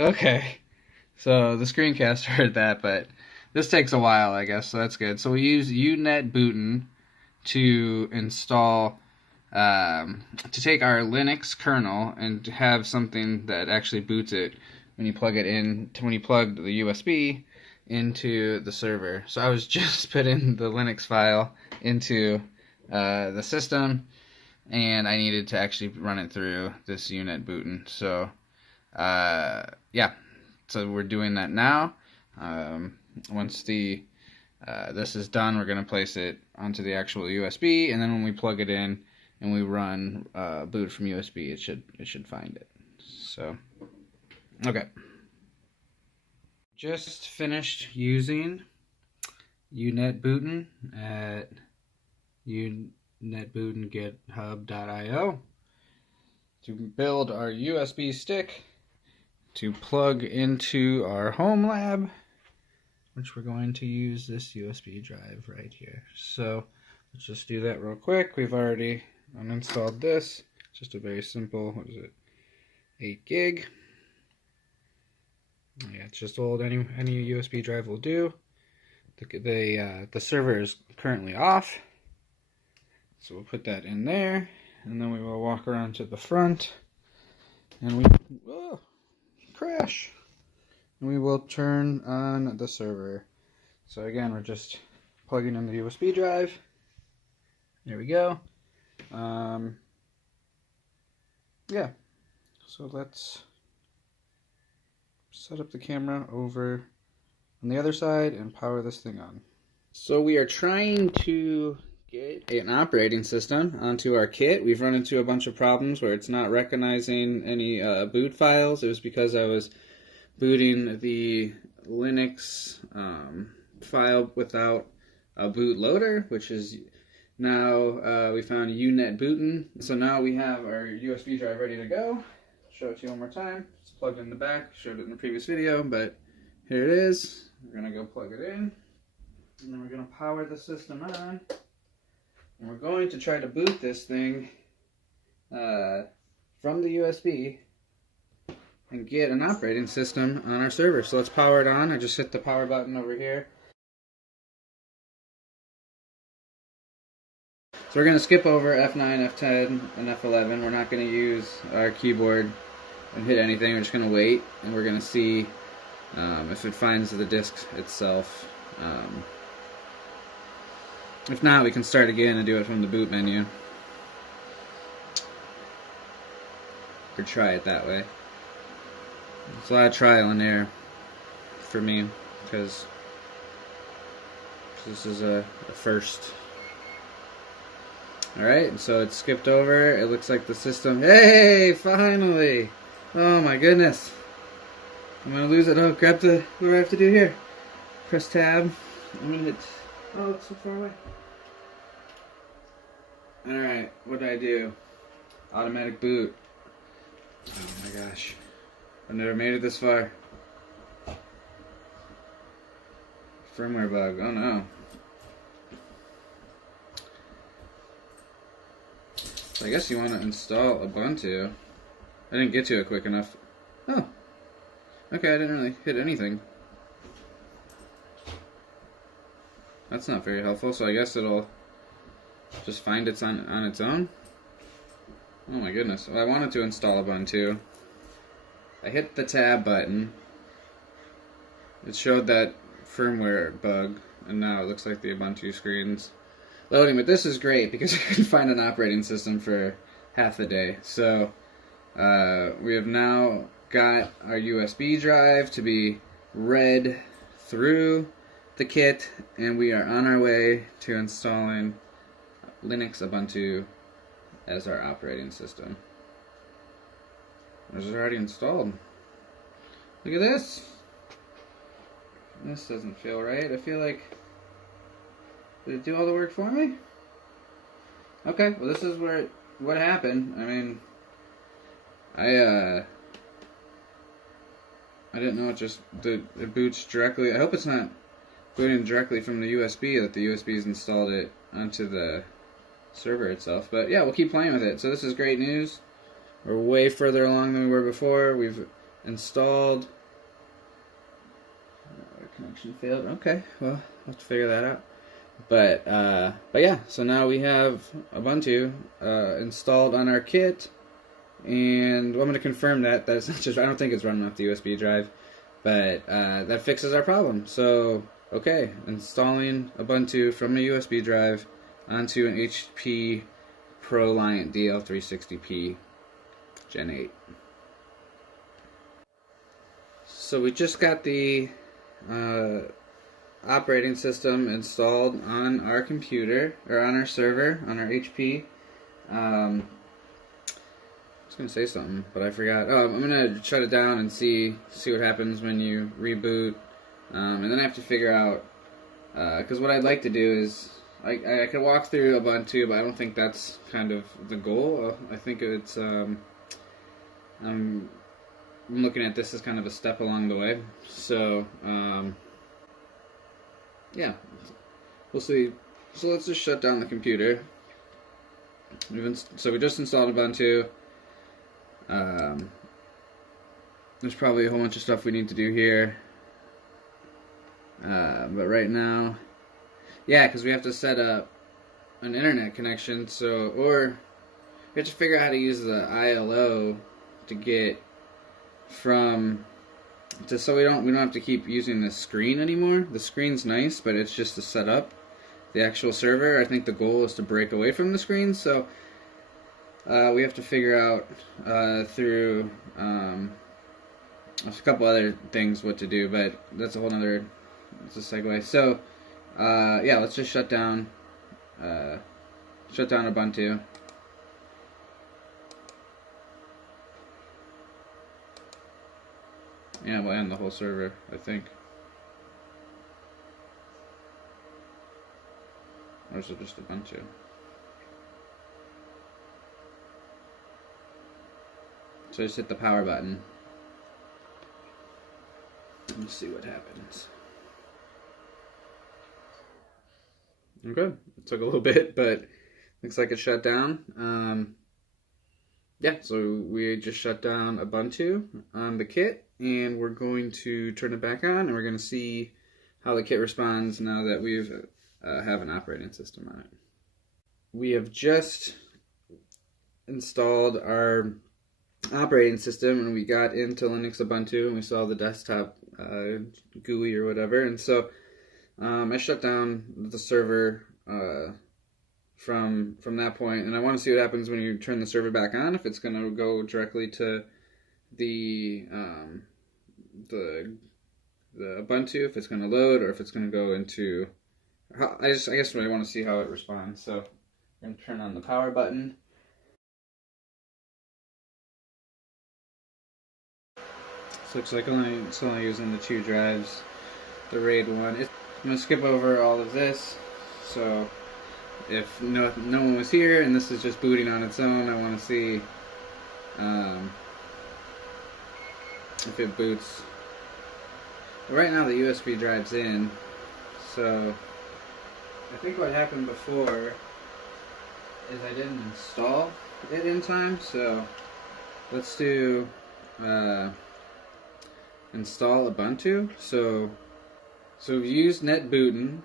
Okay, so the screencaster heard that, but this takes a while, I guess, so that's good. So we use unetbooten to install, to take our Linux kernel and to have something that actually boots it when you plug it in, when you plug the USB into the server. So I was just putting the Linux file into the system, and I needed to actually run it through this unetbooten. So yeah, so we're doing that now. Once this is done, we're going to place it onto the actual USB, and then when we plug it in and we run boot from USB, it should find it. So, okay. Just finished using unetbooten at unetbootengithub.io to build our USB stick to plug into our home lab, which we're going to use this USB drive right here. So let's just do that real quick. We've already uninstalled this. It's just a very simple, what is it, 8 gig. Yeah, it's just old. Any USB drive will do. The server is currently off, so we'll put that in there, and then we will walk around to the front, and we crash, and we will turn on the server. So again, we're just plugging in the USB drive. There we go. Yeah. So let's set up the camera over on the other side and power this thing on. So we are trying to get an operating system onto our kit. We've run into a bunch of problems where it's not recognizing any boot files. It was because I was booting the Linux file without a bootloader, which is now we found unetbooten. So now we have our USB drive ready to go. Show it to you one more time. It's plugged in the back. Showed it in the previous video, but here it is. We're gonna go plug it in, and then we're gonna power the system on, and we're going to try to boot this thing from the USB and get an operating system on our server. So let's power it on. I just hit the power button over here. So we're going to skip over F9, F10, and F11. We're not going to use our keyboard and hit anything. We're just going to wait, and we're going to see if it finds the disk itself. If not, we can start again and do it from the boot menu. Or try it that way. It's a lot of trial and error for me, because this is a first. Alright, so it's skipped over. It looks like the system... Hey, finally! Oh my goodness. I'm gonna lose it. Oh, grab the... What do I have to do here? Press tab. I'm gonna hit... Oh, it's so far away. Alright, what did I do? Automatic boot. Oh my gosh. I've never made it this far. Firmware bug. Oh no. So I guess you want to install Ubuntu. I didn't get to it quick enough. Oh. Okay, I didn't really hit anything. That's not very helpful, so I guess it'll just find it's on its own. Oh my goodness. Well, I wanted to install Ubuntu. I hit the tab button. It showed that firmware bug, and now it looks like the Ubuntu screen's loading, but this is great because I couldn't find an operating system for half the day. So we have now got our USB drive to be read through the kit, and we are on our way to installing Linux Ubuntu as our operating system. This is already installed. Look at this. This doesn't feel right. I feel like... Did it do all the work for me? Okay, well this is what happened. I mean, I didn't know it boots directly. I hope it's not booting directly from the USB, that the USB's installed it onto the server itself. But yeah, we'll keep playing with it. So this is great news. We're way further along than we were before. We've installed. Connection failed. Okay, well, I'll have to figure that out. But yeah, so now we have Ubuntu installed on our kit, and well, I'm going to confirm that that's not just, I don't think it's running off the USB drive, but that fixes our problem. So okay, installing Ubuntu from a USB drive onto an HP ProLiant DL360p Gen 8. So we just got the operating system installed on our computer, or on our server, on our HP. I was going to say something, but I forgot. Oh, I'm going to shut it down and see what happens when you reboot. And then I have to figure out, because what I'd like to do is, I could walk through Ubuntu, but I don't think that's kind of the goal. I think it's, I'm looking at this as kind of a step along the way. So, yeah, we'll see. So let's just shut down the computer. So we just installed Ubuntu. There's probably a whole bunch of stuff we need to do here. But right now, yeah, because we have to set up an internet connection. So, or we have to figure out how to use the ILO to get from so we don't have to keep using the screen anymore. The screen's nice, but it's just to set up the actual server. I think the goal is to break away from the screen, so we have to figure out through a couple other things what to do, but that's a whole nother, it's a segue. So yeah, let's just shut down Ubuntu. Yeah, we'll end the whole server, I think. Or is it just Ubuntu? So just hit the power button. Let's see what happens. Okay, it took a little bit, but looks like it shut down. Yeah, so we just shut down Ubuntu on the kit, and we're going to turn it back on, and we're going to see how the kit responds now that we've have an operating system on it. We have just installed our operating system, and we got into Linux Ubuntu, and we saw the desktop GUI or whatever, and so I shut down the server from that point, and I want to see what happens when you turn the server back on, if it's going to go directly to the Ubuntu, if it's going to load, or if it's going to go into, I guess I want to see how it responds. So I'm going to turn on the power button. So looks like it's only using the 2 drives, the RAID one. I'm going to skip over all of this. So if no one was here and this is just booting on its own, I want to see if it boots. But right now the USB drive's in, so I think what happened before is I didn't install it in time. So let's do install Ubuntu. So we've used unetbooten,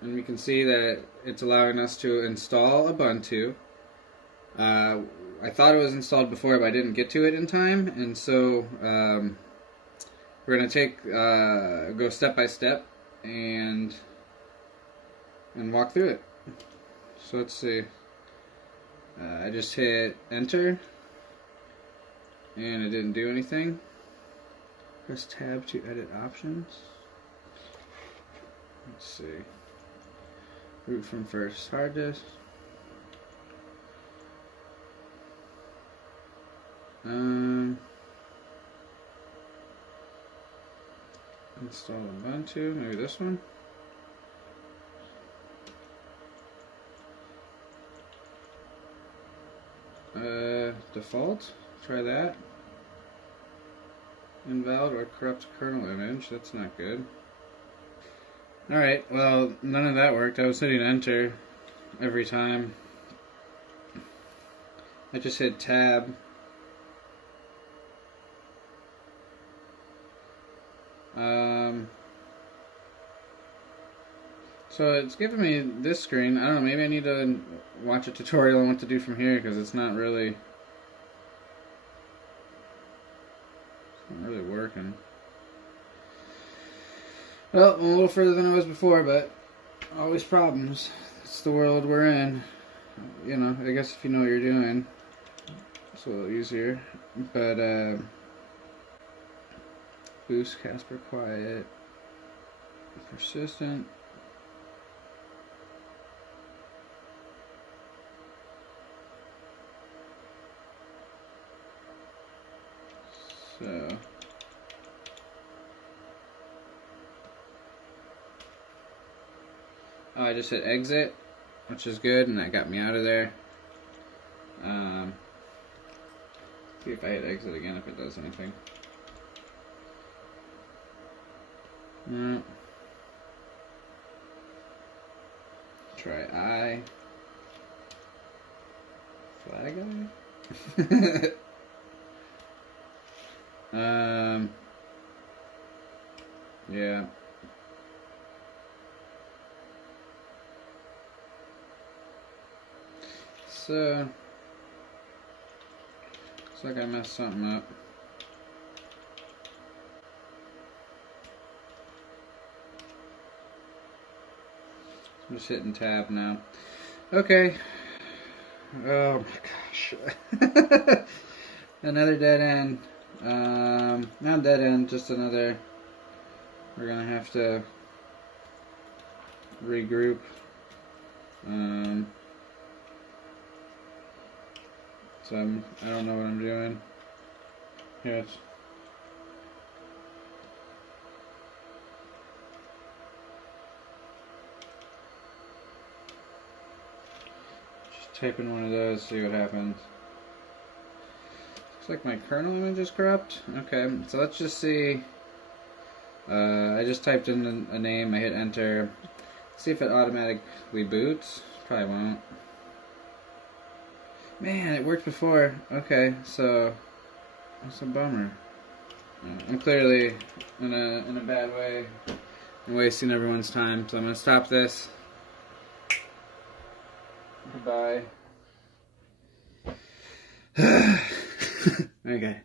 and we can see that it's allowing us to install Ubuntu. I thought it was installed before, but I didn't get to it in time, and so we're going to go step by step and walk through it. So let's see. I just hit enter, and it didn't do anything. Press tab to edit options. Let's see. Root from first hard disk. Install Ubuntu, maybe this one. Default, try that. Invalid or corrupt kernel image, that's not good. Alright, well, none of that worked. I was hitting enter every time. I just hit tab. So it's giving me this screen. I don't know, maybe I need to watch a tutorial on what to do from here because it's not really working. Well, I'm a little further than I was before, but always problems. It's the world we're in. You know, I guess if you know what you're doing, it's a little easier. But boost, Casper, quiet, persistent. So oh, I just hit exit, which is good, and that got me out of there. See if I hit exit again, if it does anything. No. Try I. Flag I? Yeah. So, looks like I messed something up. I'm just hitting tab now. Okay. Oh my gosh. Another dead end. Not dead end, just another. We're gonna have to regroup. So I don't know what I'm doing. Yes. Just type in one of those, see what happens. Looks like my kernel image is corrupt. Okay, so let's just see. I just typed in a name, I hit enter. See if it automatically boots. Probably won't. Man, it worked before. Okay, so that's a bummer. I'm clearly in a bad way. I'm wasting everyone's time, so I'm gonna stop this. Goodbye. Okay.